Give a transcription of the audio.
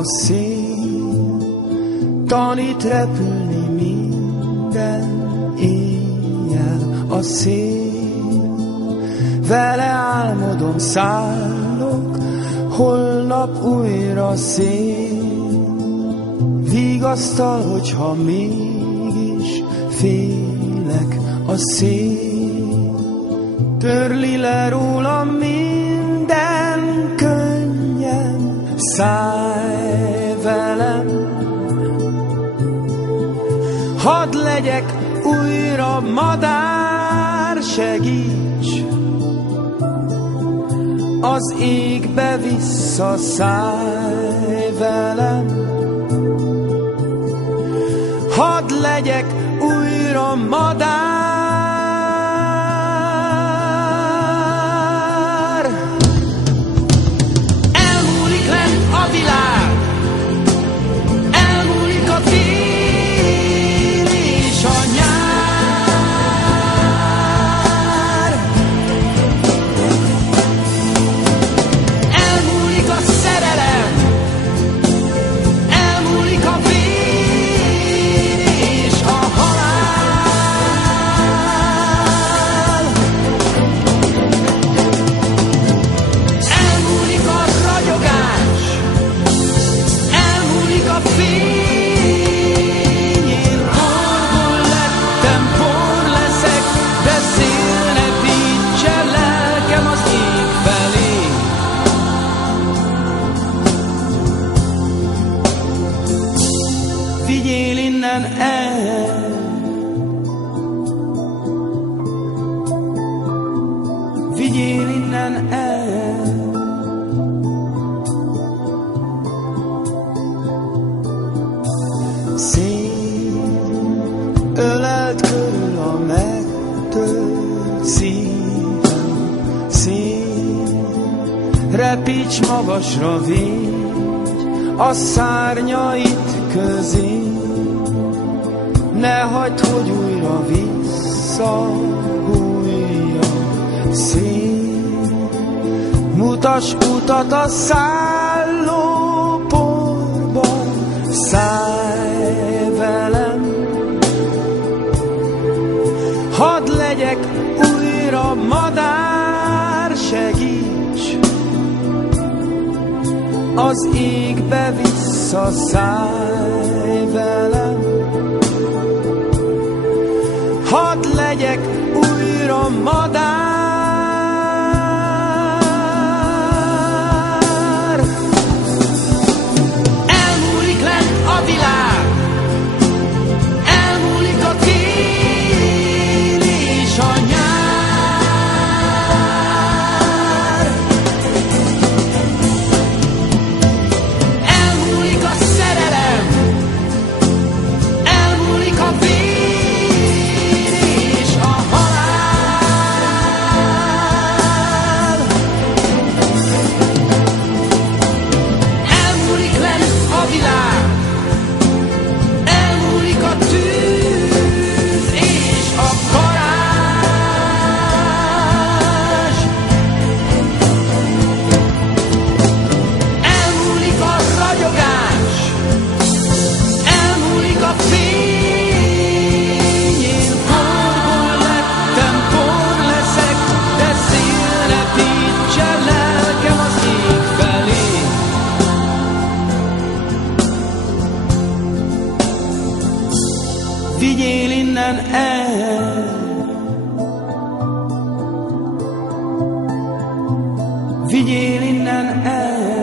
A szél tanít repülni minden éjjel. A szél, vele álmodom szállok, holnap újra szél. Vigasztal, hogyha mégis félek. A szél törli le rólam minden könnyen. Szállj velem, hadd legyek újra madár, segíts az égbe vissza, szállj velem, hadd legyek újra madár. Elmúlik lent a világ, elmúlik a tél és a nyár. Elmúlik a szerelem, elmúlik a vér és a halál. Elmúlik a ragyogás, elmúlik a fény. Én porból lettem, por leszek, de szél ne vigye lelkem az ég felé. Vigyél innen el, vigyél innen el. Szél ölelt körül a megtölt szívem. Szél repíts magasra, védj a szárnyait közé. Ne hagyd, hogy újra visszahújjon. Szél, mutass utat a szálló porban. Szállj velem, hadd legyek újra madár, segíts az égbe vissza, szállj velem, hadd legyek újra madár. Elmúlik lent a világ, elmúlik a tél és a nyár. Elmúlik a szerelem, elmúlik a vér és a halál. Elmúlik lent a világ, elmúlik a tűz és a varázs. Elmúlik a ragyogás, elmúlik a fény. Én porból lettem, por leszek, de szél ne vigye lelkem az ég felé. Vigyél innen el, vigyél innen el.